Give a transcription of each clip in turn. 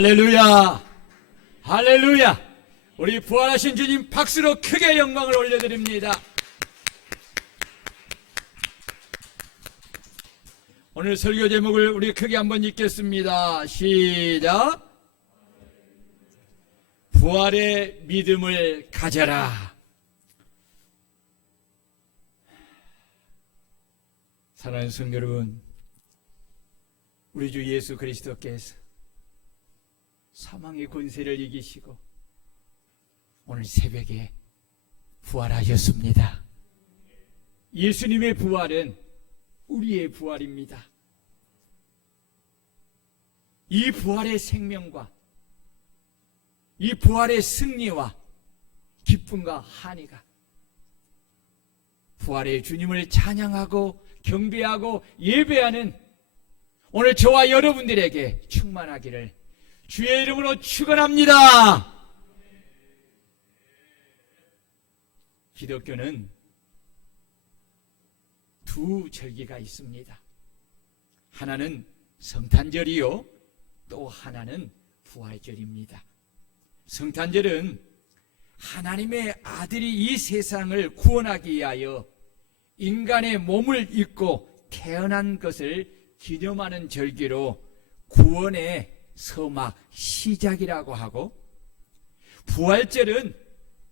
할렐루야! 할렐루야! 우리 부활하신 주님 박수로 크게 영광을 올려드립니다. 오늘 설교 제목을 우리 크게 한번 읽겠습니다. 시작! 부활의 믿음을 가져라. 사랑하는 성도 여러분, 우리 주 예수 그리스도께서 사망의 권세를 이기시고 오늘 새벽에 부활하셨습니다. 예수님의 부활은 우리의 부활입니다. 이 부활의 생명과 이 부활의 승리와 기쁨과 한이가 부활의 주님을 찬양하고 경배하고 예배하는 오늘 저와 여러분들에게 충만하기를 주의 이름으로 축원합니다. 기독교는 두 절기가 있습니다. 하나는 성탄절이요, 또 하나는 부활절입니다. 성탄절은 하나님의 아들이 이 세상을 구원하기 위하여 인간의 몸을 입고 태어난 것을 기념하는 절기로 구원의 서막 시작이라고 하고, 부활절은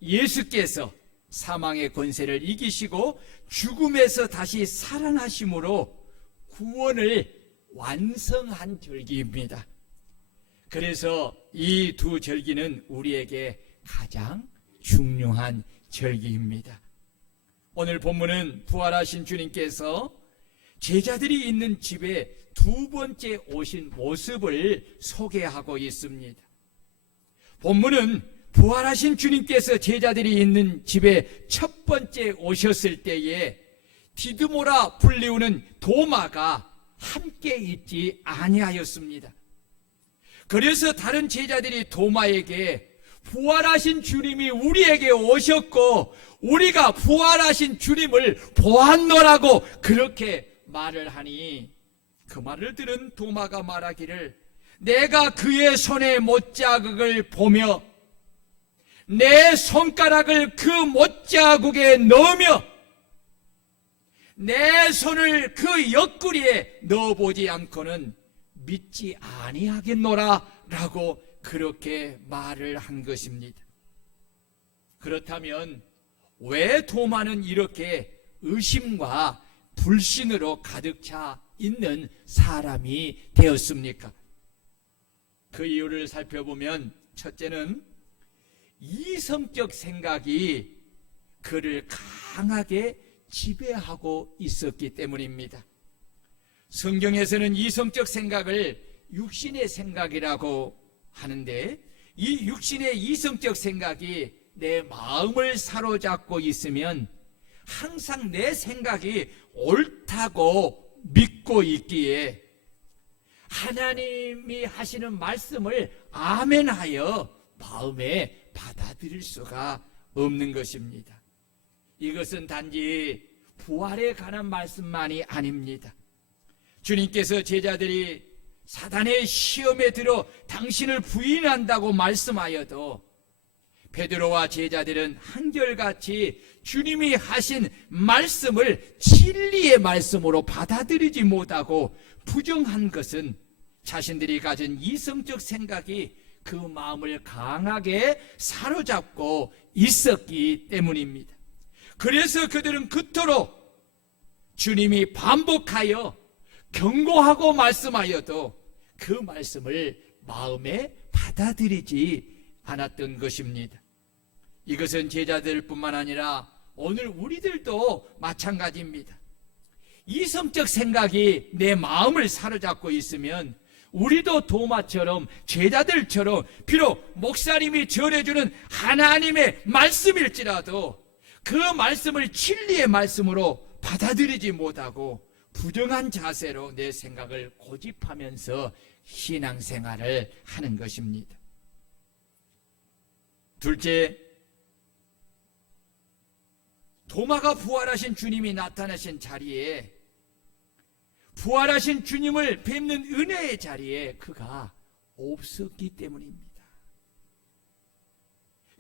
예수께서 사망의 권세를 이기시고 죽음에서 다시 살아나심으로 구원을 완성한 절기입니다. 그래서 이 두 절기는 우리에게 가장 중요한 절기입니다. 오늘 본문은 부활하신 주님께서 제자들이 있는 집에 두 번째 오신 모습을 소개하고 있습니다. 본문은 부활하신 주님께서 제자들이 있는 집에 첫 번째 오셨을 때에 디드모라 불리우는 도마가 함께 있지 아니하였습니다. 그래서 다른 제자들이 도마에게 부활하신 주님이 우리에게 오셨고 우리가 부활하신 주님을 보았노라고 그렇게 말을 하니, 그 말을 들은 도마가 말하기를, 내가 그의 손에 못자국을 보며 내 손가락을 그 못자국에 넣으며 내 손을 그 옆구리에 넣어보지 않고는 믿지 아니하겠노라 라고 그렇게 말을 한 것입니다. 그렇다면 왜 도마는 이렇게 의심과 불신으로 가득 차 있는 사람이 되었습니까? 그 이유를 살펴보면, 첫째는 이성적 생각이 그를 강하게 지배하고 있었기 때문입니다. 성경에서는 이성적 생각을 육신의 생각이라고 하는데, 이 육신의 이성적 생각이 내 마음을 사로잡고 있으면 항상 내 생각이 옳다고 믿고 있기에 하나님이 하시는 말씀을 아멘하여 마음에 받아들일 수가 없는 것입니다. 이것은 단지 부활에 관한 말씀만이 아닙니다. 주님께서 제자들이 사단의 시험에 들어 당신을 부인한다고 말씀하여도 베드로와 제자들은 한결같이 주님이 하신 말씀을 진리의 말씀으로 받아들이지 못하고 부정한 것은 자신들이 가진 이성적 생각이 그 마음을 강하게 사로잡고 있었기 때문입니다. 그래서 그들은 그토록 주님이 반복하여 경고하고 말씀하여도 그 말씀을 마음에 받아들이지 않았던 것입니다. 이것은 제자들뿐만 아니라 오늘 우리들도 마찬가지입니다. 이성적 생각이 내 마음을 사로잡고 있으면 우리도 도마처럼, 제자들처럼 비록 목사님이 전해주는 하나님의 말씀일지라도 그 말씀을 진리의 말씀으로 받아들이지 못하고 부정한 자세로 내 생각을 고집하면서 신앙생활을 하는 것입니다. 둘째, 도마가 부활하신 주님이 나타나신 자리에 부활하신 주님을 뵙는 은혜의 자리에 그가 없었기 때문입니다.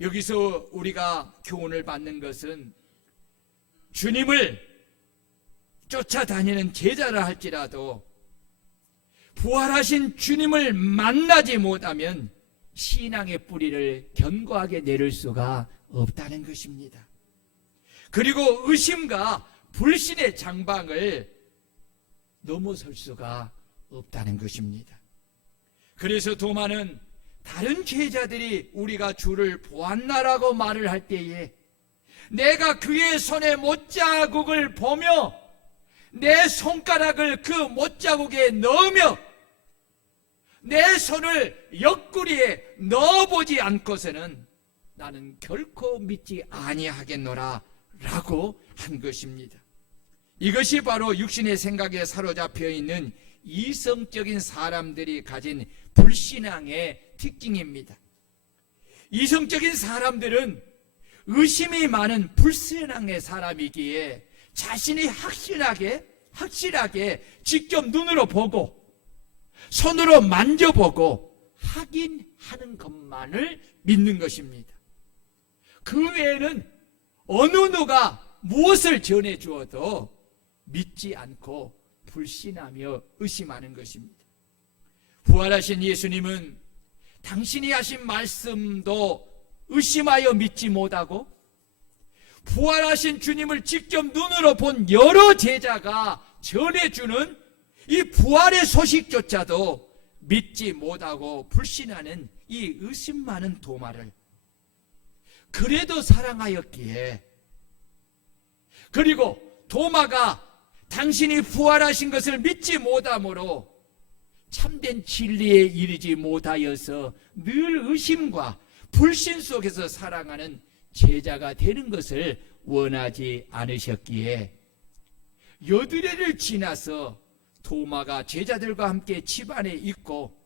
여기서 우리가 교훈을 받는 것은 주님을 쫓아다니는 제자라 할지라도 부활하신 주님을 만나지 못하면 신앙의 뿌리를 견고하게 내릴 수가 없다는 것입니다. 그리고 의심과 불신의 장방을 넘어설 수가 없다는 것입니다. 그래서 도마는 다른 제자들이 우리가 주를 보았나라고 말을 할 때에 내가 그의 손에 못자국을 보며 내 손가락을 그 못자국에 넣으며 내 손을 옆구리에 넣어보지 않고서는 나는 결코 믿지 아니하겠노라 라고 한 것입니다. 이것이 바로 육신의 생각에 사로잡혀 있는 이성적인 사람들이 가진 불신앙의 특징입니다. 이성적인 사람들은 의심이 많은 불신앙의 사람이기에 자신이 확실하게 직접 눈으로 보고 손으로 만져보고 확인하는 것만을 믿는 것입니다. 그 외에는 어느 누가 무엇을 전해주어도 믿지 않고 불신하며 의심하는 것입니다. 부활하신 예수님은 당신이 하신 말씀도 의심하여 믿지 못하고 부활하신 주님을 직접 눈으로 본 여러 제자가 전해주는 이 부활의 소식조차도 믿지 못하고 불신하는 이 의심 많은 도마를 그래도 사랑하였기에, 그리고 도마가 당신이 부활하신 것을 믿지 못함으로 참된 진리에 이르지 못하여서 늘 의심과 불신 속에서 살아가는 제자가 되는 것을 원하지 않으셨기에 여드레를 지나서 도마가 제자들과 함께 집 안에 있고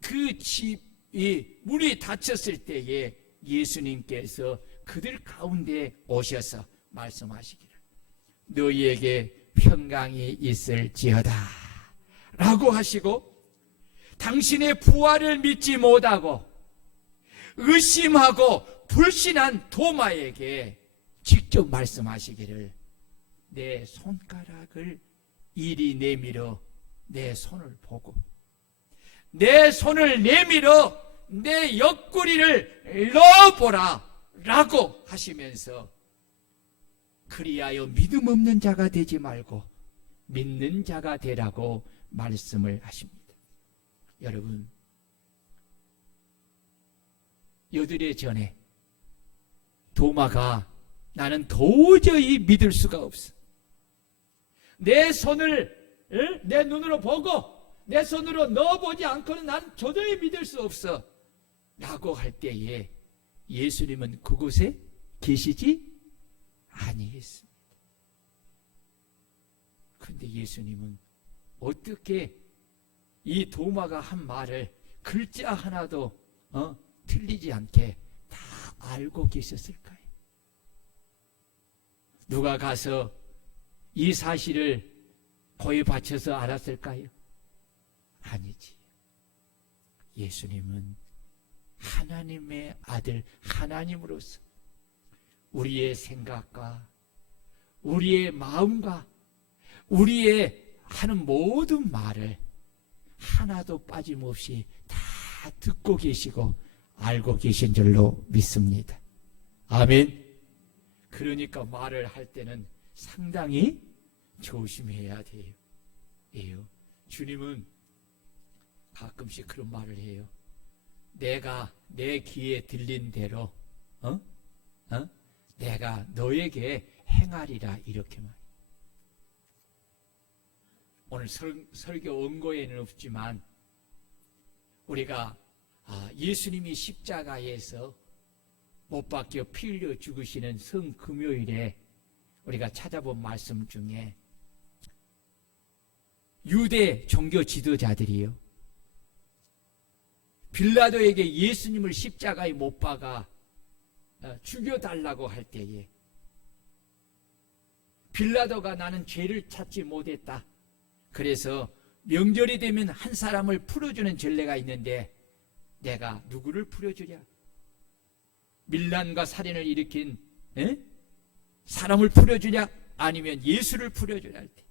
그 집이 문이 닫혔을 때에 예수님께서 그들 가운데 오셔서 말씀하시기를 너희에게 평강이 있을지어다 라고 하시고, 당신의 부활을 믿지 못하고 의심하고 불신한 도마에게 직접 말씀하시기를 내 손가락을 이리 내밀어 내 손을 보고 내 손을 내밀어 내 옆구리를 넣어보라 라고 하시면서 그리하여 믿음 없는 자가 되지 말고 믿는 자가 되라고 말씀을 하십니다. 여러분, 여드레 전에 도마가 나는 도저히 믿을 수가 없어. 내 손을 내 눈으로 보고 내 손으로 넣어보지 않고는 난 도저히 믿을 수 없어 라고 할 때에 예수님은 그곳에 계시지 아니했습니다. 그런데 예수님은 어떻게 이 도마가 한 말을 글자 하나도 틀리지 않게 다 알고 계셨을까요? 누가 가서 이 사실을 고에 바쳐서 알았을까요? 아니지. 예수님은 하나님의 아들 하나님으로서 우리의 생각과 우리의 마음과 우리의 하는 모든 말을 하나도 빠짐없이 다 듣고 계시고 알고 계신 줄로 믿습니다. 아멘. 그러니까 말을 할 때는 상당히 조심해야 돼요. 주님은 가끔씩 그런 말을 해요. 내가 내 귀에 들린 대로 내가 너에게 행하리라 이렇게 말. 오늘 설교 원고에는 없지만 우리가 예수님이 십자가에서 못 박혀 피 흘려 죽으시는 성금요일에 우리가 찾아본 말씀 중에 유대 종교 지도자들이요 빌라도에게 예수님을 십자가에 못 박아 죽여달라고 할 때에 빌라도가 나는 죄를 찾지 못했다. 그래서 명절이 되면 한 사람을 풀어주는 전례가 있는데 내가 누구를 풀어주랴? 밀란과 살인을 일으킨 사람을 풀어주냐? 아니면 예수를 풀어주냐 할 때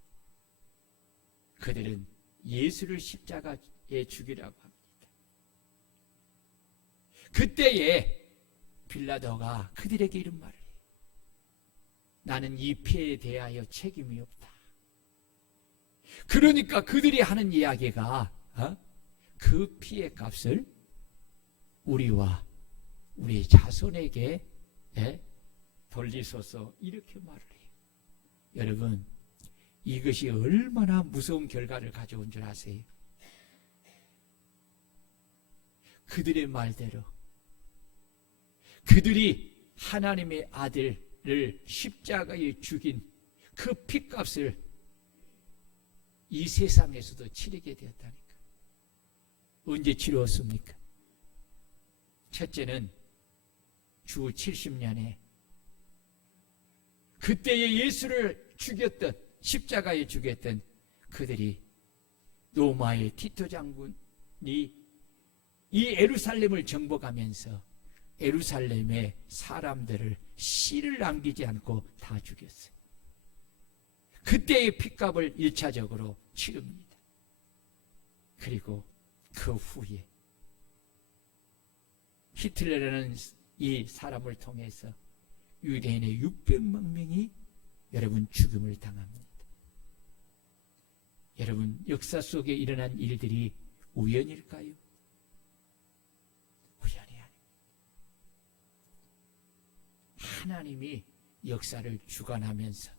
그들은 예수를 십자가에 죽이라고 합니다. 그때에 빌라도가 그들에게 이런 말을 해요. 나는 이 피해에 대하여 책임이 없다. 그러니까 그들이 하는 이야기가 그 피해 값을 우리와 우리 자손에게 돌리소서 이렇게 말을 해요. 여러분, 이것이 얼마나 무서운 결과를 가져온 줄 아세요? 그들의 말대로 그들이 하나님의 아들을 십자가에 죽인 그 핏값을 이 세상에서도 치르게 되었다니까. 언제 치루었습니까? 첫째는 주 70년에 그때에 예수를 죽였던, 십자가에 죽였던 그들이 로마의 티토 장군이 이 예루살렘을 정복하면서 예루살렘의 사람들을 씨를 남기지 않고 다 죽였어요. 그때의 핏값을 1차적으로 치릅니다. 그리고 그 후에 히틀러라는 이 사람을 통해서 유대인의 600만 명이 여러분 죽음을 당합니다. 여러분, 역사 속에 일어난 일들이 우연일까요? 우연이 아닙니다. 하나님이 역사를 주관하면서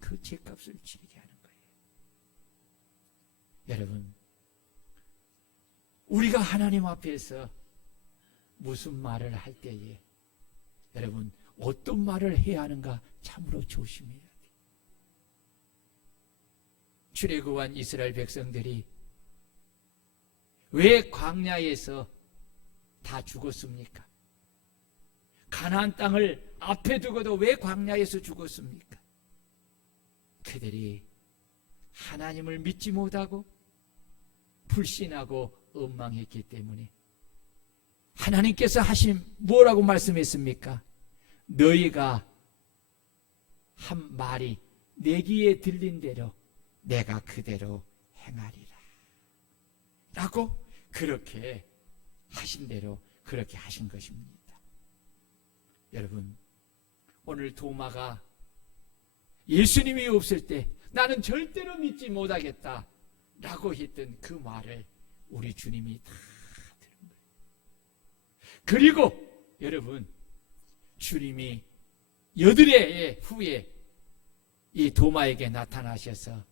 그 죄값을 치르게 하는 거예요. 여러분, 우리가 하나님 앞에서 무슨 말을 할 때에 여러분 어떤 말을 해야 하는가 참으로 조심해야 돼요. 출애굽한 이스라엘 백성들이 왜 광야에서 다 죽었습니까? 가나안 땅을 앞에 두고도 왜 광야에서 죽었습니까? 그들이 하나님을 믿지 못하고 불신하고 엉망했기 때문에 하나님께서 하신 뭐라고 말씀했습니까? 너희가 한 말이 내 귀에 들린 대로 내가 그대로 행하리라 라고 그렇게 하신 대로 그렇게 하신 것입니다. 여러분, 오늘 도마가 예수님이 없을 때 나는 절대로 믿지 못하겠다 라고 했던 그 말을 우리 주님이 다 들은 거예요. 그리고 여러분, 주님이 여드레 후에 이 도마에게 나타나셔서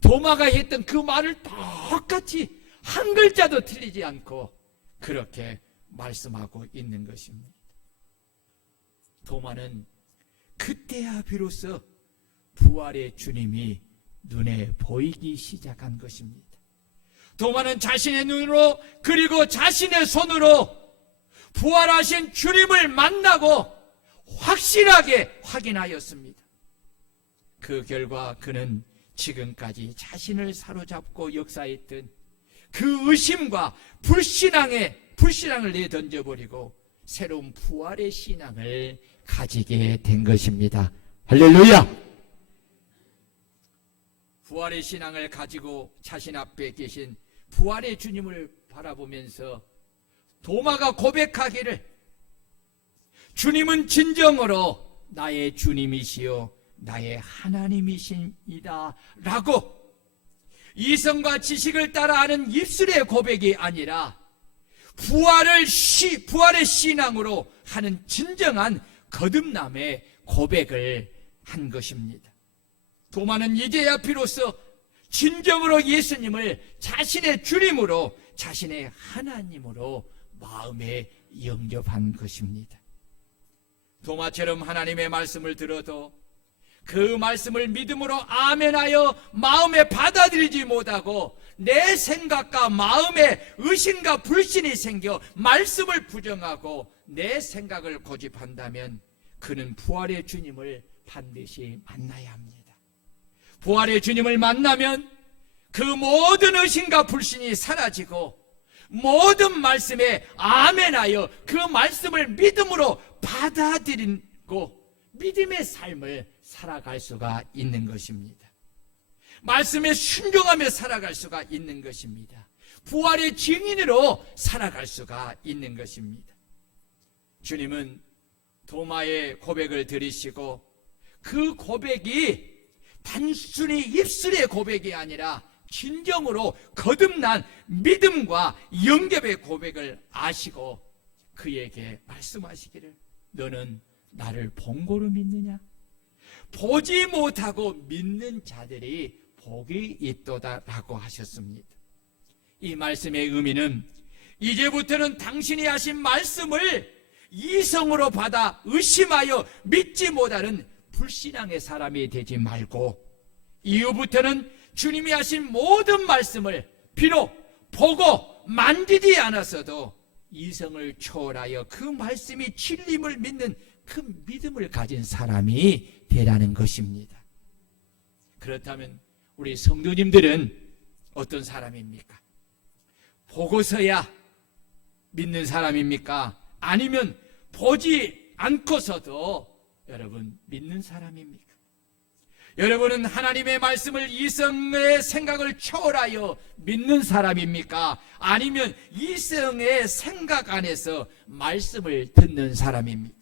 도마가 했던 그 말을 똑같이 한 글자도 틀리지 않고 그렇게 말씀하고 있는 것입니다. 도마는 그때야 비로소 부활의 주님이 눈에 보이기 시작한 것입니다. 도마는 자신의 눈으로 그리고 자신의 손으로 부활하신 주님을 만나고 확실하게 확인하였습니다. 그 결과 그는 지금까지 자신을 사로잡고 역사했던 그 의심과 불신앙을 내던져버리고 새로운 부활의 신앙을 가지게 된 것입니다. 할렐루야! 부활의 신앙을 가지고 자신 앞에 계신 부활의 주님을 바라보면서 도마가 고백하기를 주님은 진정으로 나의 주님이시요 나의 하나님이십니다 라고 이성과 지식을 따라하는 입술의 고백이 아니라 부활의 신앙으로 하는 진정한 거듭남의 고백을 한 것입니다. 도마는 이제야 비로소 진정으로 예수님을 자신의 주님으로 자신의 하나님으로 마음에 영접한 것입니다. 도마처럼 하나님의 말씀을 들어도 그 말씀을 믿음으로 아멘하여 마음에 받아들이지 못하고 내 생각과 마음에 의심과 불신이 생겨 말씀을 부정하고 내 생각을 고집한다면 그는 부활의 주님을 반드시 만나야 합니다. 부활의 주님을 만나면 그 모든 의심과 불신이 사라지고 모든 말씀에 아멘하여 그 말씀을 믿음으로 받아들이고 믿음의 삶을 살아갈 수가 있는 것입니다. 말씀에 순종하며 살아갈 수가 있는 것입니다. 부활의 증인으로 살아갈 수가 있는 것입니다. 주님은 도마의 고백을 들으시고 그 고백이 단순히 입술의 고백이 아니라 진정으로 거듭난 믿음과 영접의 고백을 아시고 그에게 말씀하시기를 너는 나를 본고로 믿느냐? 보지 못하고 믿는 자들이 복이 있도다 라고 하셨습니다. 이 말씀의 의미는 이제부터는 당신이 하신 말씀을 이성으로 받아 의심하여 믿지 못하는 불신앙의 사람이 되지 말고 이후부터는 주님이 하신 모든 말씀을 비록 보고 만지지 않았어도 이성을 초월하여 그 말씀이 진림을 믿는 그 믿음을 가진 사람이 되라는 것입니다. 그렇다면 우리 성도님들은 어떤 사람입니까? 보고서야 믿는 사람입니까? 아니면 보지 않고서도 여러분 믿는 사람입니까? 여러분은 하나님의 말씀을 이성의 생각을 초월하여 믿는 사람입니까? 아니면 이성의 생각 안에서 말씀을 듣는 사람입니까?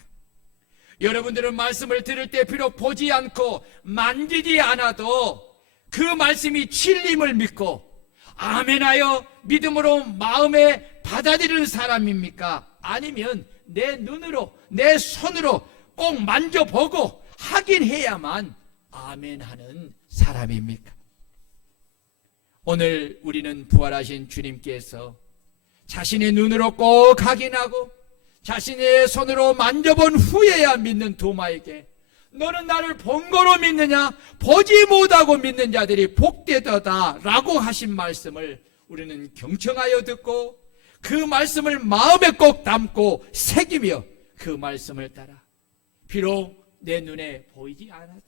여러분들은 말씀을 들을 때 비록 보지 않고 만지지 않아도 그 말씀이 진림을 믿고 아멘하여 믿음으로 마음에 받아들이는 사람입니까? 아니면 내 눈으로 내 손으로 꼭 만져보고 확인해야만 아멘하는 사람입니까? 오늘 우리는 부활하신 주님께서 자신의 눈으로 꼭 확인하고 자신의 손으로 만져본 후에야 믿는 도마에게 너는 나를 본거로 믿느냐? 보지 못하고 믿는 자들이 복되도다 라고 하신 말씀을 우리는 경청하여 듣고 그 말씀을 마음에 꼭 담고 새기며 그 말씀을 따라 비록 내 눈에 보이지 않아도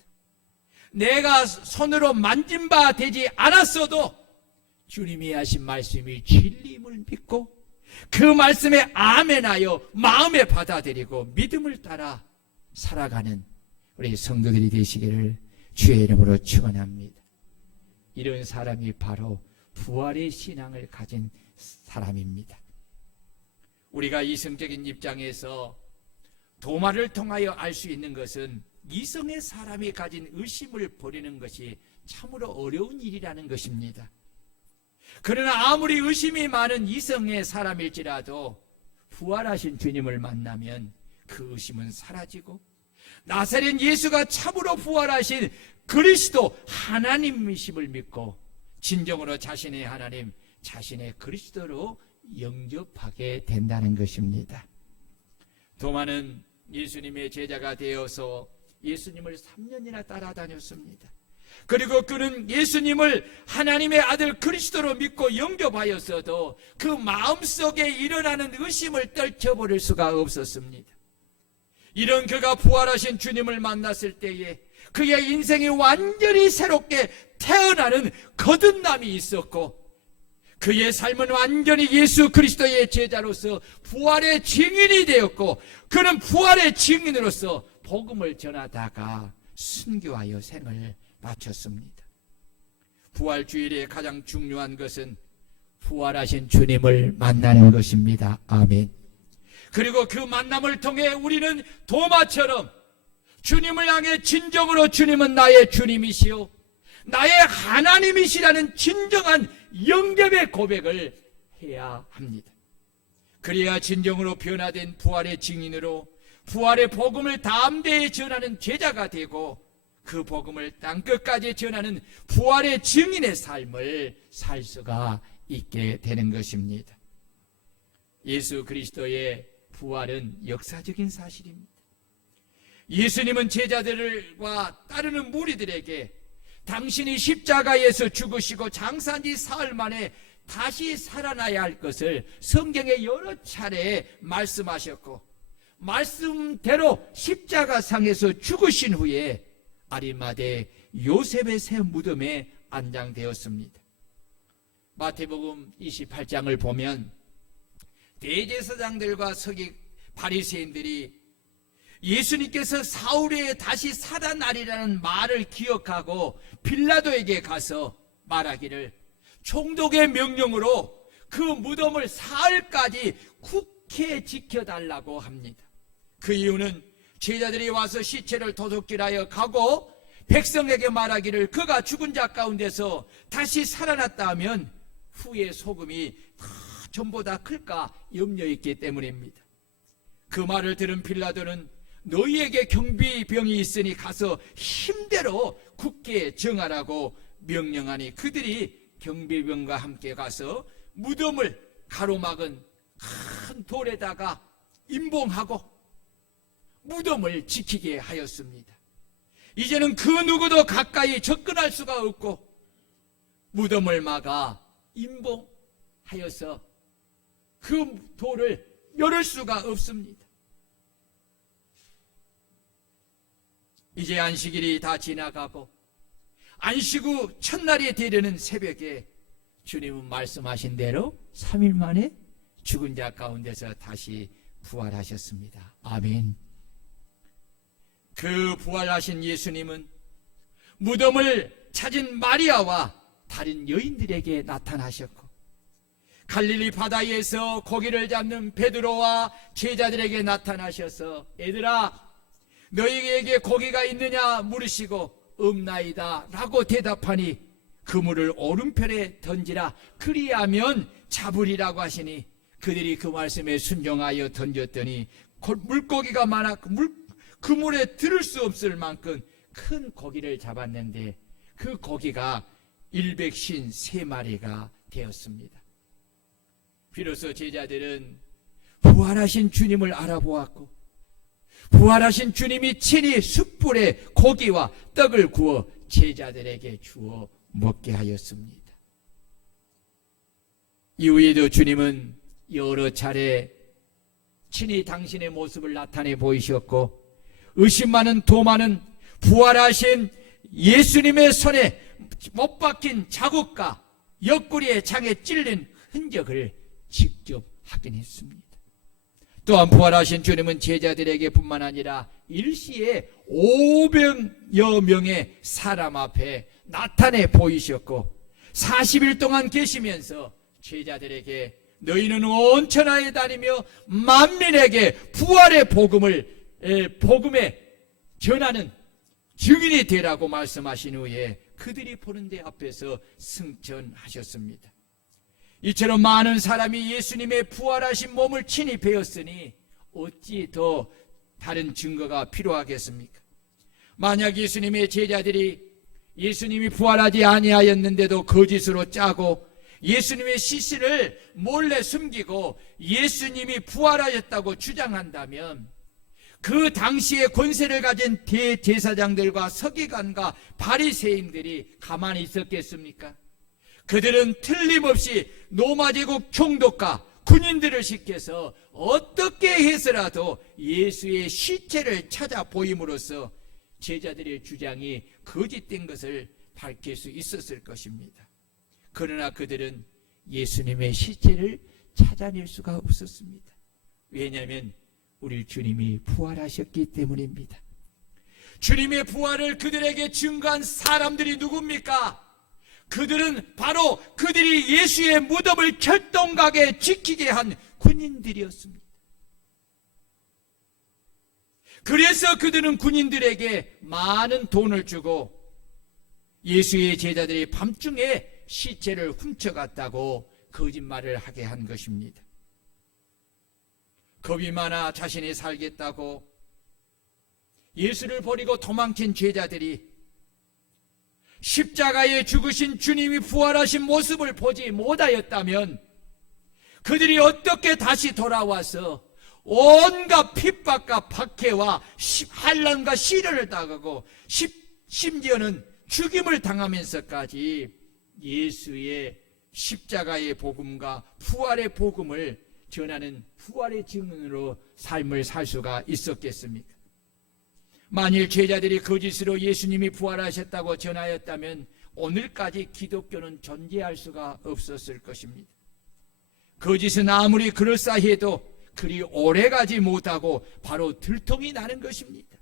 내가 손으로 만진 바 되지 않았어도 주님이 하신 말씀이 진림을 믿고 그 말씀에 아멘하여 마음에 받아들이고 믿음을 따라 살아가는 우리 성도들이 되시기를 주의 이름으로 축원합니다. 이런 사람이 바로 부활의 신앙을 가진 사람입니다. 우리가 이성적인 입장에서 도마를 통하여 알 수 있는 것은 이성의 사람이 가진 의심을 버리는 것이 참으로 어려운 일이라는 것입니다. 그러나 아무리 의심이 많은 이성의 사람일지라도 부활하신 주님을 만나면 그 의심은 사라지고 나사렛 예수가 참으로 부활하신 그리스도 하나님이심을 믿고 진정으로 자신의 하나님, 자신의 그리스도로 영접하게 된다는 것입니다. 도마는 예수님의 제자가 되어서 예수님을 3년이나 따라다녔습니다. 그리고 그는 예수님을 하나님의 아들 그리스도로 믿고 영접하였어도 그 마음속에 일어나는 의심을 떨쳐버릴 수가 없었습니다. 이런 그가 부활하신 주님을 만났을 때에 그의 인생이 완전히 새롭게 태어나는 거듭남이 있었고 그의 삶은 완전히 예수 그리스도의 제자로서 부활의 증인이 되었고 그는 부활의 증인으로서 복음을 전하다가 순교하여 생을 마쳤습니다. 부활주일의 가장 중요한 것은 부활하신 주님을 만나는 것입니다. 아멘. 그리고 그 만남을 통해 우리는 도마처럼 주님을 향해 진정으로 주님은 나의 주님이시오 나의 하나님이시라는 진정한 영접의 고백을 해야 합니다. 그래야 진정으로 변화된 부활의 증인으로 부활의 복음을 담대히 전하는 제자가 되고 그 복음을 땅끝까지 전하는 부활의 증인의 삶을 살 수가 있게 되는 것입니다. 예수 그리스도의 부활은 역사적인 사실입니다. 예수님은 제자들과 따르는 무리들에게 당신이 십자가에서 죽으시고 장사한 지 사흘 만에 다시 살아나야 할 것을 성경에 여러 차례 말씀하셨고 말씀대로 십자가상에서 죽으신 후에 아리마대 요셉의 새 무덤에 안장되었습니다. 마태복음 28장을 보면 대제사장들과 바리새인들이 예수님께서 사흘에 다시 살아나리라는 말을 기억하고 빌라도에게 가서 말하기를 총독의 명령으로 그 무덤을 사흘까지 굳게 지켜달라고 합니다. 그 이유는 제자들이 와서 시체를 도둑질하여 가고 백성에게 말하기를 그가 죽은 자 가운데서 다시 살아났다 하면 후에 소금이 전보다 클까 염려했기 때문입니다. 그 말을 들은 빌라도는 너희에게 경비병이 있으니 가서 힘대로 굳게 정하라고 명령하니 그들이 경비병과 함께 가서 무덤을 가로막은 큰 돌에다가 임봉하고 무덤을 지키게 하였습니다. 이제는 그 누구도 가까이 접근할 수가 없고 무덤을 막아 임봉하여서 그 돌을 열을 수가 없습니다. 이제 안식일이 다 지나가고 안식 후 첫날이 되려는 새벽에 주님은 말씀하신 대로 3일 만에 죽은 자 가운데서 다시 부활하셨습니다. 아멘. 그 부활하신 예수님은 무덤을 찾은 마리아와 다른 여인들에게 나타나셨고 갈릴리 바다에서 고기를 잡는 베드로와 제자들에게 나타나셔서 얘들아 너희에게 고기가 있느냐 물으시고 없나이다 라고 대답하니 그물을 오른편에 던지라 그리하면 잡으리라고 하시니 그들이 그 말씀에 순종하여 던졌더니 물고기가 많아 그물에 들을 수 없을 만큼 큰 고기를 잡았는데 그 고기가 153마리가 되었습니다. 비로소 제자들은 부활하신 주님을 알아보았고 부활하신 주님이 친히 숯불에 고기와 떡을 구워 제자들에게 주어 먹게 하였습니다. 이후에도 주님은 여러 차례 친히 당신의 모습을 나타내 보이셨고 의심 많은 도마는 부활하신 예수님의 손에 못 박힌 자국과 옆구리에 장에 찔린 흔적을 직접 확인했습니다. 또한 부활하신 주님은 제자들에게 뿐만 아니라 일시에 500여 명의 사람 앞에 나타내 보이셨고 40일 동안 계시면서 제자들에게 너희는 온 천하에 다니며 만민에게 부활의 복음에 전하는 증인이 되라고 말씀하신 후에 그들이 보는 데 앞에서 승천하셨습니다. 이처럼 많은 사람이 예수님의 부활하신 몸을 친히 배웠으니 어찌 더 다른 증거가 필요하겠습니까? 만약 예수님의 제자들이 예수님이 부활하지 아니하였는데도 거짓으로 짜고 예수님의 시신을 몰래 숨기고 예수님이 부활하였다고 주장한다면 그 당시에 권세를 가진 대제사장들과 서기관과 바리새인들이 가만히 있었겠습니까? 그들은 틀림없이 로마 제국 총독과 군인들을 시켜서 어떻게 해서라도 예수의 시체를 찾아 보임으로써 제자들의 주장이 거짓된 것을 밝힐 수 있었을 것입니다. 그러나 그들은 예수님의 시체를 찾아낼 수가 없었습니다. 왜냐하면 우리 주님이 부활하셨기 때문입니다. 주님의 부활을 그들에게 증거한 사람들이 누굽니까? 그들은 바로 그들이 예수의 무덤을 결동하게 지키게 한 군인들이었습니다. 그래서 그들은 군인들에게 많은 돈을 주고 예수의 제자들이 밤중에 시체를 훔쳐갔다고 거짓말을 하게 한 것입니다. 겁이 많아 자신이 살겠다고 예수를 버리고 도망친 제자들이 십자가에 죽으신 주님이 부활하신 모습을 보지 못하였다면 그들이 어떻게 다시 돌아와서 온갖 핍박과 박해와 환난과 시련을 당하고 심지어는 죽임을 당하면서까지 예수의 십자가의 복음과 부활의 복음을 전하는 부활의 증인으로 삶을 살 수가 있었겠습니까? 만일 제자들이 거짓으로 예수님이 부활하셨다고 전하였다면 오늘까지 기독교는 존재할 수가 없었을 것입니다. 거짓은 아무리 그럴싸해도 그리 오래가지 못하고 바로 들통이 나는 것입니다.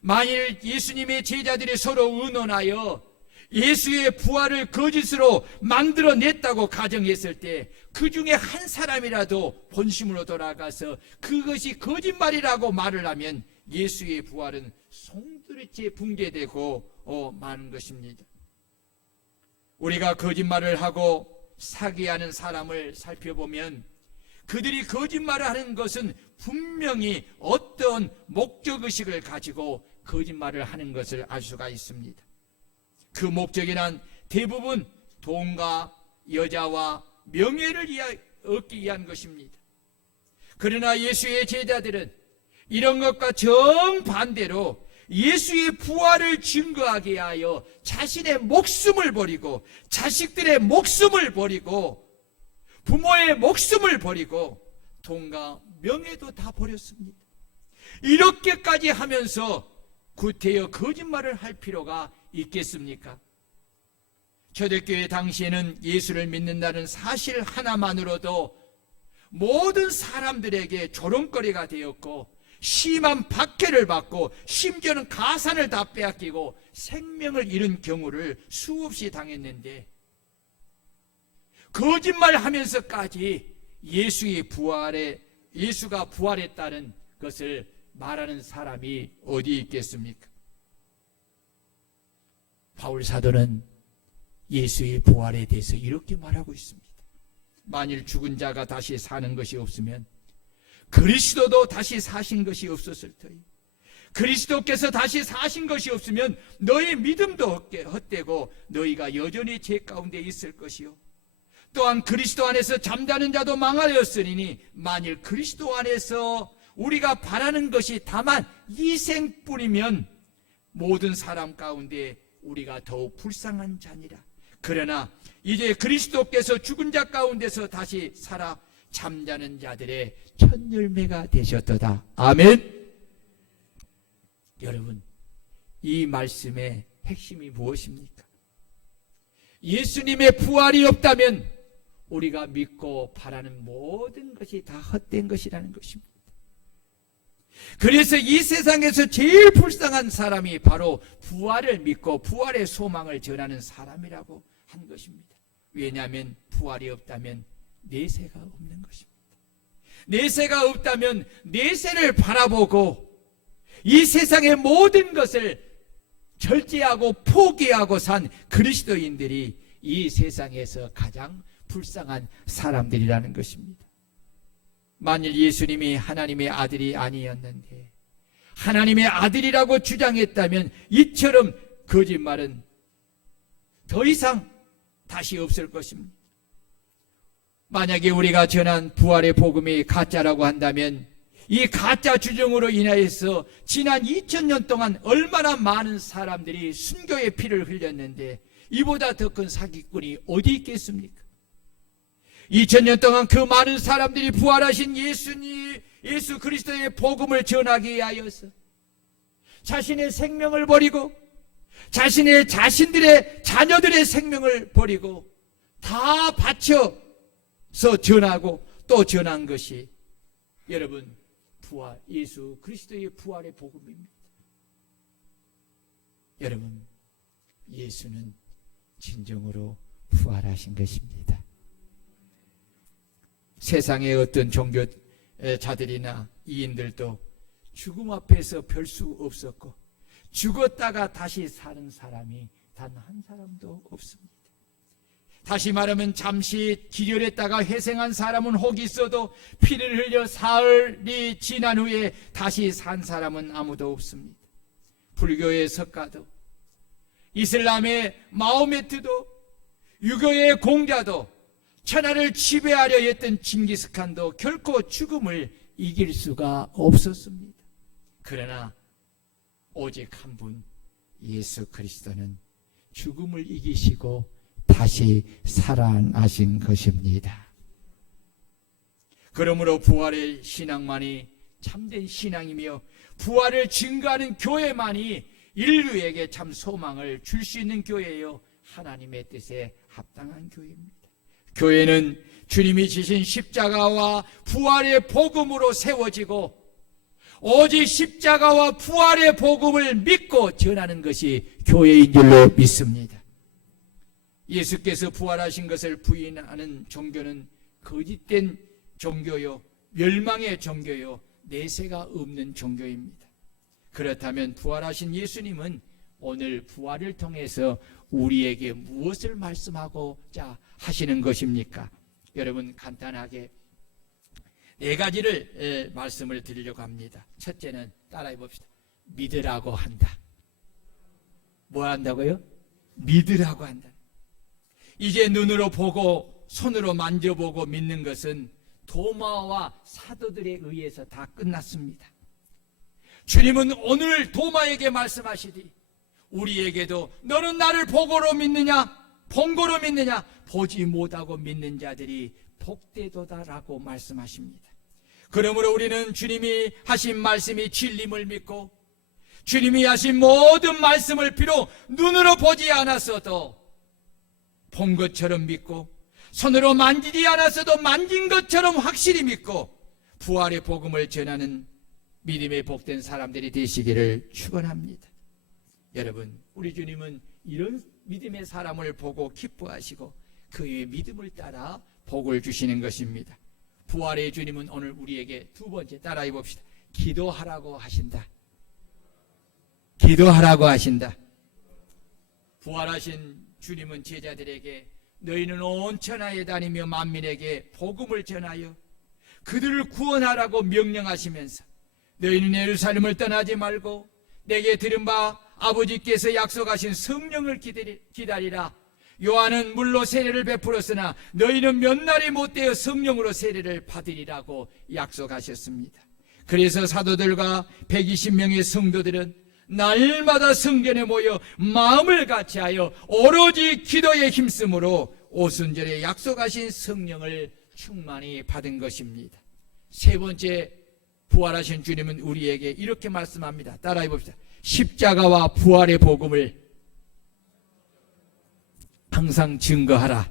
만일 예수님의 제자들이 서로 의논하여 예수의 부활을 거짓으로 만들어냈다고 가정했을 때 그 중에 한 사람이라도 본심으로 돌아가서 그것이 거짓말이라고 말을 하면 예수의 부활은 송두리째 붕괴되고 마는 것입니다. 우리가 거짓말을 하고 사기하는 사람을 살펴보면 그들이 거짓말을 하는 것은 분명히 어떤 목적의식을 가지고 거짓말을 하는 것을 알 수가 있습니다. 그 목적에는 대부분 돈과 여자와 명예를 얻기 위한 것입니다. 그러나 예수의 제자들은 이런 것과 정반대로 예수의 부활을 증거하게 하여 자신의 목숨을 버리고 자식들의 목숨을 버리고 부모의 목숨을 버리고 돈과 명예도 다 버렸습니다. 이렇게까지 하면서 구태여 거짓말을 할 필요가 있겠습니까? 초대교회 당시에는 예수를 믿는다는 사실 하나만으로도 모든 사람들에게 조롱거리가 되었고 심한 박해를 받고 심지어는 가산을 다 빼앗기고 생명을 잃은 경우를 수없이 당했는데 거짓말하면서까지 예수가 부활했다는 것을 말하는 사람이 어디 있겠습니까? 바울 사도는 예수의 부활에 대해서 이렇게 말하고 있습니다. 만일 죽은 자가 다시 사는 것이 없으면 그리스도도 다시 사신 것이 없었을 터이요. 그리스도께서 다시 사신 것이 없으면 너희 믿음도 헛되고 너희가 여전히 죄 가운데 있을 것이요. 또한 그리스도 안에서 잠자는 자도 망하였으니 만일 그리스도 안에서 우리가 바라는 것이 다만 이생뿐이면 모든 사람 가운데 우리가 더욱 불쌍한 자니라. 그러나 이제 그리스도께서 죽은 자 가운데서 다시 살아 잠자는 자들의 첫 열매가 되셨도다. 아멘. 여러분, 이 말씀의 핵심이 무엇입니까? 예수님의 부활이 없다면 우리가 믿고 바라는 모든 것이 다 헛된 것이라는 것입니다. 그래서 이 세상에서 제일 불쌍한 사람이 바로 부활을 믿고 부활의 소망을 전하는 사람이라고 한 것입니다. 왜냐하면 부활이 없다면 내세가 없는 것입니다. 내세가 없다면 내세를 바라보고 이 세상의 모든 것을 절제하고 포기하고 산 그리스도인들이 이 세상에서 가장 불쌍한 사람들이라는 것입니다. 만일 예수님이 하나님의 아들이 아니었는데 하나님의 아들이라고 주장했다면 이처럼 거짓말은 더 이상 다시 없을 것입니다. 만약에 우리가 전한 부활의 복음이 가짜라고 한다면 이 가짜 주장으로 인하여서 지난 2000년 동안 얼마나 많은 사람들이 순교의 피를 흘렸는데 이보다 더 큰 사기꾼이 어디 있겠습니까? 2000년 동안 그 많은 사람들이 부활하신 예수 그리스도의 복음을 전하기 위하여서 자신의 생명을 버리고 자신들의 자녀들의 생명을 버리고 다 바쳐서 전하고 또 전한 것이 여러분 부활, 예수 그리스도의 부활의 복음입니다. 여러분, 예수는 진정으로 부활하신 것입니다. 세상의 어떤 종교자들이나 이인들도 죽음 앞에서 별 수 없었고 죽었다가 다시 사는 사람이 단 한 사람도 없습니다. 다시 말하면 잠시 기절했다가 회생한 사람은 혹 있어도 피를 흘려 사흘이 지난 후에 다시 산 사람은 아무도 없습니다. 불교의 석가도 이슬람의 마호메트도 유교의 공자도 천하를 지배하려 했던 징기스칸도 결코 죽음을 이길 수가 없었습니다. 그러나 오직 한 분 예수 그리스도는 죽음을 이기시고 다시 살아나신 것입니다. 그러므로 부활의 신앙만이 참된 신앙이며 부활을 증거하는 교회만이 인류에게 참 소망을 줄 수 있는 교회요 하나님의 뜻에 합당한 교회입니다. 교회는 주님이 지신 십자가와 부활의 복음으로 세워지고 오직 십자가와 부활의 복음을 믿고 전하는 것이 교회인 줄로 믿습니다. 예수께서 부활하신 것을 부인하는 종교는 거짓된 종교요, 멸망의 종교요, 내세가 없는 종교입니다. 그렇다면 부활하신 예수님은 오늘 부활을 통해서 우리에게 무엇을 말씀하고자 하시는 것입니까? 여러분, 간단하게 네 가지를 말씀을 드리려고 합니다. 첫째는 따라해 봅시다. 믿으라고 한다. 뭐 한다고요? 믿으라고 한다. 이제 눈으로 보고 손으로 만져보고 믿는 것은 도마와 사도들에 의해서 다 끝났습니다. 주님은 오늘 도마에게 말씀하시되 우리에게도 너는 나를 보고로 믿느냐? 본고로 믿느냐? 보지 못하고 믿는 자들이 복되도다라고 말씀하십니다. 그러므로 우리는 주님이 하신 말씀이 진림을 믿고 주님이 하신 모든 말씀을 비록 눈으로 보지 않았어도 본 것처럼 믿고 손으로 만지지 않았어도 만진 것처럼 확실히 믿고 부활의 복음을 전하는 믿음의 복된 사람들이 되시기를 축원합니다. 여러분, 우리 주님은 이런 믿음의 사람을 보고 기뻐하시고 그의 믿음을 따라 복을 주시는 것입니다. 부활의 주님은 오늘 우리에게 두 번째 따라해 봅시다. 기도하라고 하신다. 기도하라고 하신다. 부활하신 주님은 제자들에게 너희는 온 천하에 다니며 만민에게 복음을 전하여 그들을 구원하라고 명령하시면서 너희는 예루살렘을 떠나지 말고 내게 들은 바 아버지께서 약속하신 성령을 기다리라. 요한은 물로 세례를 베풀었으나 너희는 몇 날이 못되어 성령으로 세례를 받으리라고 약속하셨습니다. 그래서 사도들과 120명의 성도들은 날마다 성전에 모여 마음을 같이하여 오로지 기도에 힘쓰므로 오순절에 약속하신 성령을 충만히 받은 것입니다. 세 번째, 부활하신 주님은 우리에게 이렇게 말씀합니다. 따라해 봅시다. 십자가와 부활의 복음을 항상 증거하라.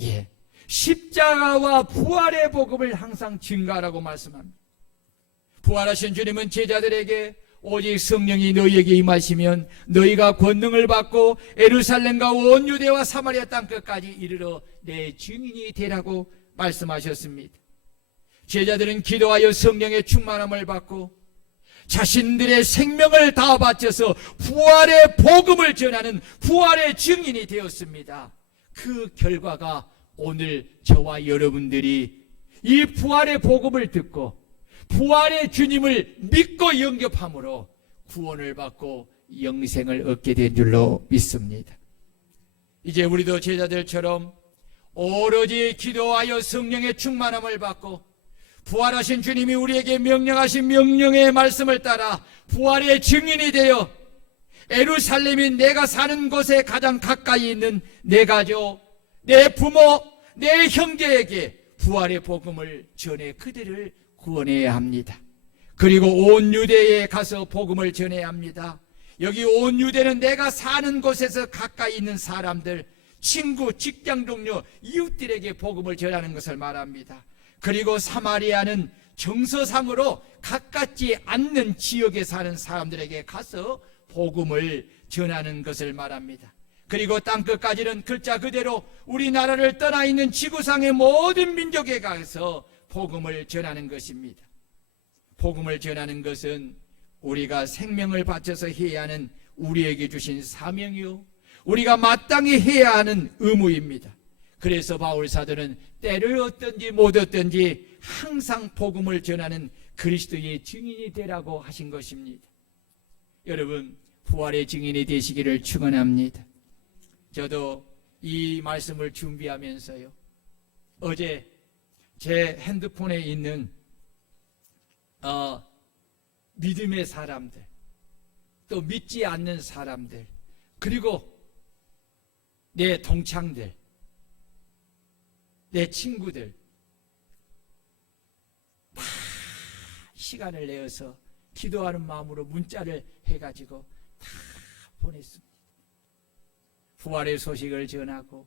예, 십자가와 부활의 복음을 항상 증거하라고 말씀합니다. 부활하신 주님은 제자들에게 오직 성령이 너희에게 임하시면 너희가 권능을 받고 예루살렘과 온 유대와 사마리아 땅 끝까지 이르러 내 증인이 되라고 말씀하셨습니다. 제자들은 기도하여 성령의 충만함을 받고 자신들의 생명을 다 바쳐서 부활의 복음을 전하는 부활의 증인이 되었습니다. 그 결과가 오늘 저와 여러분들이 이 부활의 복음을 듣고 부활의 주님을 믿고 영접함으로 구원을 받고 영생을 얻게 된 줄로 믿습니다. 이제 우리도 제자들처럼 오로지 기도하여 성령의 충만함을 받고 부활하신 주님이 우리에게 명령하신 명령의 말씀을 따라 부활의 증인이 되어 예루살렘인 내가 사는 곳에 가장 가까이 있는 내 가족, 내 부모, 내 형제에게 부활의 복음을 전해 그들을 구원해야 합니다. 그리고 온 유대에 가서 복음을 전해야 합니다. 여기 온 유대는 내가 사는 곳에서 가까이 있는 사람들, 친구, 직장 동료, 이웃들에게 복음을 전하는 것을 말합니다. 그리고 사마리아는 정서상으로 가깝지 않는 지역에 사는 사람들에게 가서 복음을 전하는 것을 말합니다. 그리고 땅끝까지는 글자 그대로 우리나라를 떠나 있는 지구상의 모든 민족에 가서 복음을 전하는 것입니다. 복음을 전하는 것은 우리가 생명을 바쳐서 해야 하는 우리에게 주신 사명이요, 우리가 마땅히 해야 하는 의무입니다. 그래서 바울 사도는 때를 얻든지 못 얻든지 항상 복음을 전하는 그리스도의 증인이 되라고 하신 것입니다. 여러분, 부활의 증인이 되시기를 축원합니다. 저도 이 말씀을 준비하면서요, 어제 제 핸드폰에 있는 믿음의 사람들, 또 믿지 않는 사람들, 그리고 내 동창들, 내 친구들 다 시간을 내어서 기도하는 마음으로 문자를 해가지고 다 보냈습니다. 부활의 소식을 전하고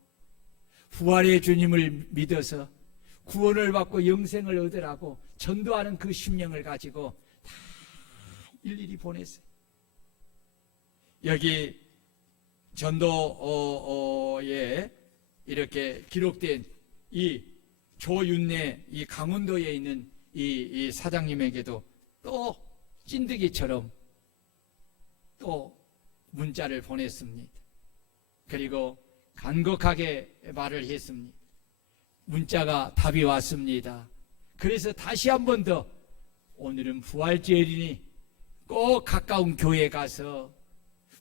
부활의 주님을 믿어서 구원을 받고 영생을 얻으라고 전도하는 그 심령을 가지고 다 일일이 보냈어요. 여기 전도에 이렇게 기록된 이 조윤래 이 강원도에 있는 이 사장님에게도 또 찐득이처럼 또 문자를 보냈습니다. 그리고 간곡하게 말을 했습니다. 문자가 답이 왔습니다. 그래서 다시 한 번 더 오늘은 부활절이니 꼭 가까운 교회에 가서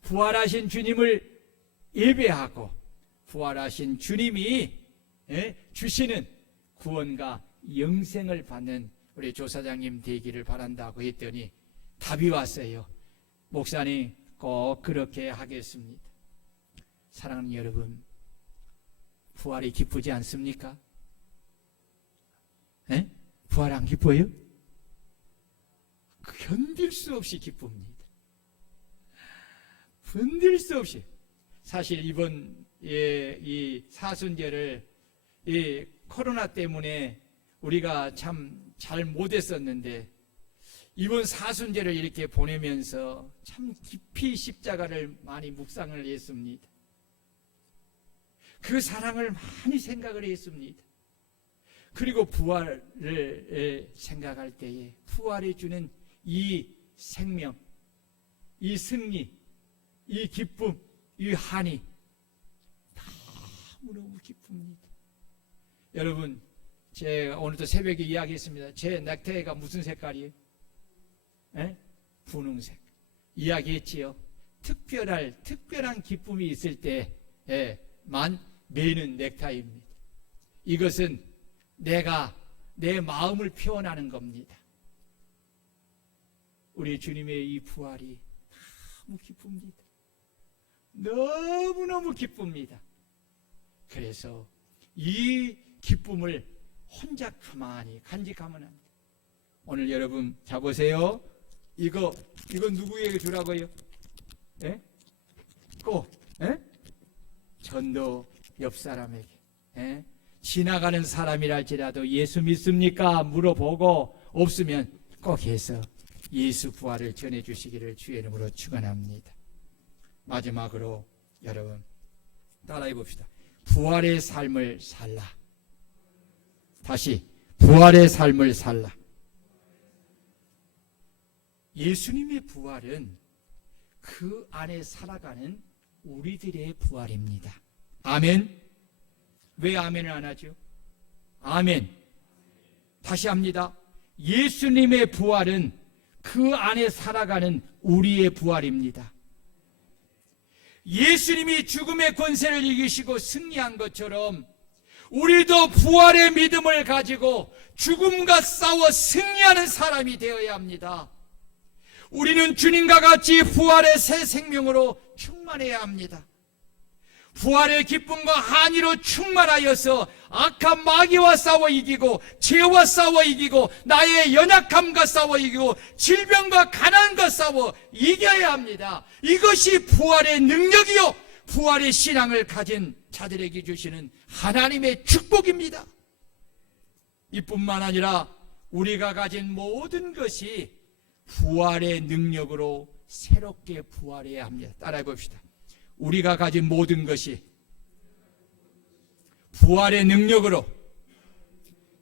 부활하신 주님을 예배하고 부활하신 주님이 주시는 구원과 영생을 받는 우리 조사장님 되기를 바란다고 했더니 답이 왔어요. 목사님 꼭 그렇게 하겠습니다. 사랑하는 여러분, 부활이 기쁘지 않습니까? 부활 안 기뻐요? 견딜 수 없이 기쁩니다. 견딜 수 없이. 사실 이번 이 사순절을 이 코로나 때문에 우리가 참 잘 못했었는데 이번 사순절을 이렇게 보내면서 참 깊이 십자가를 많이 묵상을 했습니다. 그 사랑을 많이 생각을 했습니다. 그리고 부활을 생각할 때에 부활해 주는 이 생명, 이 승리, 이 기쁨, 이 한이 너무너무 기쁩니다. 여러분, 제가 오늘도 새벽에 이야기했습니다. 제 넥타이가 무슨 색깔이에요? 분홍색. 이야기했지요. 특별한 기쁨이 있을 때만 매는 넥타이입니다. 이것은 내가 내 마음을 표현하는 겁니다. 우리 주님의 이 부활이 너무 기쁩니다. 너무너무 기쁩니다. 그래서 이 기쁨을 혼자 가만히 간직하면 합니다. 오늘 여러분 자 보세요. 이거 누구에게 주라고요? 꼭 전도 옆 사람에게 지나가는 사람이랄지라도 예수 믿습니까? 물어보고 없으면 꼭 해서 예수 부활을 전해주시기를 주의 이름으로 축원합니다. 마지막으로 여러분 따라해 봅시다. 부활의 삶을 살라. 다시 부활의 삶을 살라. 예수님의 부활은 그 안에 살아가는 우리들의 부활입니다. 아멘. 왜 아멘을 안 하죠? 아멘. 다시 합니다. 예수님의 부활은 그 안에 살아가는 우리의 부활입니다. 예수님이 죽음의 권세를 이기시고 승리한 것처럼 우리도 부활의 믿음을 가지고 죽음과 싸워 승리하는 사람이 되어야 합니다. 우리는 주님과 같이 부활의 새 생명으로 충만해야 합니다. 부활의 기쁨과 한의로 충만하여서 악한 마귀와 싸워 이기고 죄와 싸워 이기고 나의 연약함과 싸워 이기고 질병과 가난과 싸워 이겨야 합니다. 이것이 부활의 능력이요 부활의 신앙을 가진 자들에게 주시는 하나님의 축복입니다. 이뿐만 아니라 우리가 가진 모든 것이 부활의 능력으로 새롭게 부활해야 합니다. 따라해 봅시다. 우리가 가진 모든 것이 부활의 능력으로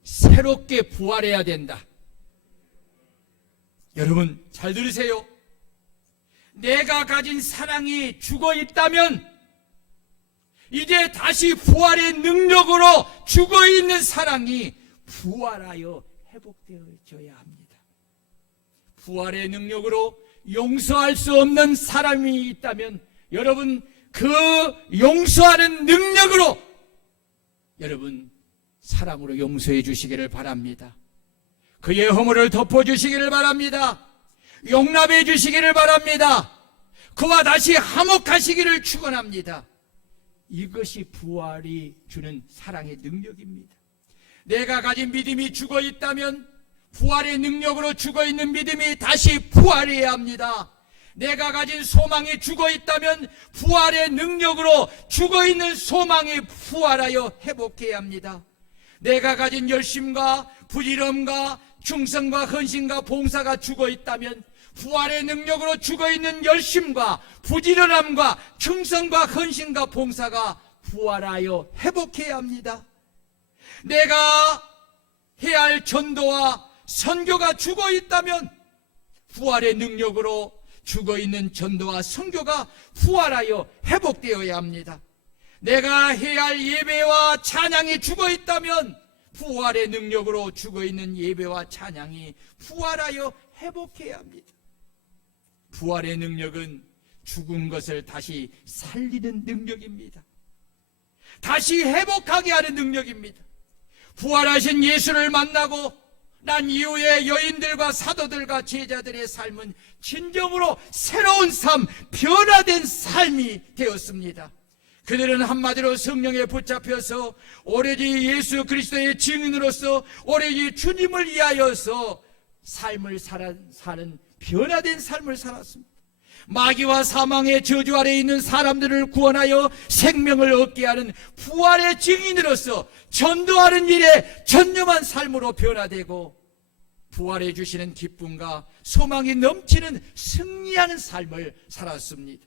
새롭게 부활해야 된다. 여러분 잘 들으세요. 내가 가진 사랑이 죽어 있다면 이제 다시 부활의 능력으로 죽어 있는 사랑이 부활하여 회복되어져야 합니다. 부활의 능력으로 용서할 수 없는 사람이 있다면 여러분 그 용서하는 능력으로 여러분 사랑으로 용서해 주시기를 바랍니다. 그의 허물을 덮어주시기를 바랍니다. 용납해 주시기를 바랍니다. 그와 다시 화목하시기를 축원합니다. 이것이 부활이 주는 사랑의 능력입니다. 내가 가진 믿음이 죽어 있다면 부활의 능력으로 죽어 있는 믿음이 다시 부활해야 합니다. 내가 가진 소망이 죽어있다면 부활의 능력으로 죽어있는 소망이 부활하여 회복해야 합니다. 내가 가진 열심과 부지런과 충성과 헌신과 봉사가 죽어있다면 부활의 능력으로 죽어있는 열심과 부지런함과 충성과 헌신과 봉사가 부활하여 회복해야 합니다. 내가 해야 할 전도와 선교가 죽어있다면 부활의 능력으로 죽어있는 전도와 선교가 부활하여 회복되어야 합니다. 내가 해야 할 예배와 찬양이 죽어있다면 부활의 능력으로 죽어있는 예배와 찬양이 부활하여 회복해야 합니다. 부활의 능력은 죽은 것을 다시 살리는 능력입니다. 다시 회복하게 하는 능력입니다. 부활하신 예수를 만나고 난 이후에 여인들과 사도들과 제자들의 삶은 진정으로 새로운 삶, 변화된 삶이 되었습니다. 그들은 한마디로 성령에 붙잡혀서 오로지 예수 그리스도의 증인으로서 오로지 주님을 위하여서 삶을 사는 변화된 삶을 살았습니다. 마귀와 사망의 저주 아래에 있는 사람들을 구원하여 생명을 얻게 하는 부활의 증인으로서 전도하는 일에 전념한 삶으로 변화되고 부활해 주시는 기쁨과 소망이 넘치는 승리하는 삶을 살았습니다.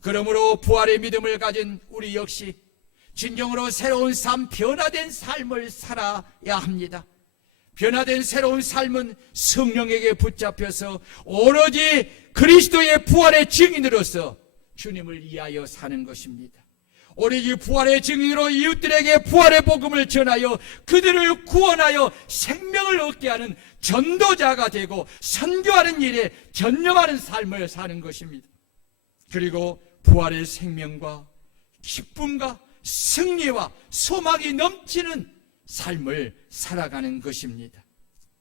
그러므로 부활의 믿음을 가진 우리 역시 진정으로 새로운 삶, 변화된 삶을 살아야 합니다. 변화된 새로운 삶은 성령에게 붙잡혀서 오로지 그리스도의 부활의 증인으로서 주님을 위하여 사는 것입니다. 오로지 부활의 증인으로 이웃들에게 부활의 복음을 전하여 그들을 구원하여 생명을 얻게 하는 전도자가 되고 선교하는 일에 전념하는 삶을 사는 것입니다. 그리고 부활의 생명과 기쁨과 승리와 소망이 넘치는 삶을 살아가는 것입니다.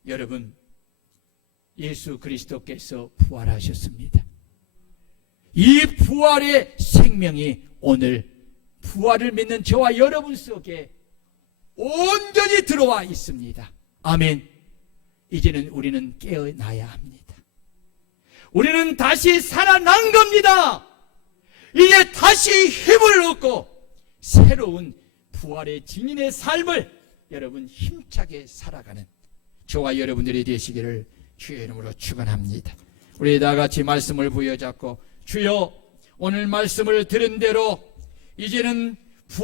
여러분, 예수 그리스도께서 부활하셨습니다. 이 부활의 생명이 오늘 부활을 믿는 저와 여러분 속에 온전히 들어와 있습니다. 아멘. 이제는 우리는 깨어나야 합니다. 우리는 다시 살아난 겁니다. 이제 다시 힘을 얻고 새로운 부활의 증인의 삶을 여러분 힘차게 살아가는 저와 여러분들이 되시기를 주의 이름으로 축원합니다. 우리 다 같이 말씀을 부여잡고 주여 오늘 말씀을 들은 대로 이제는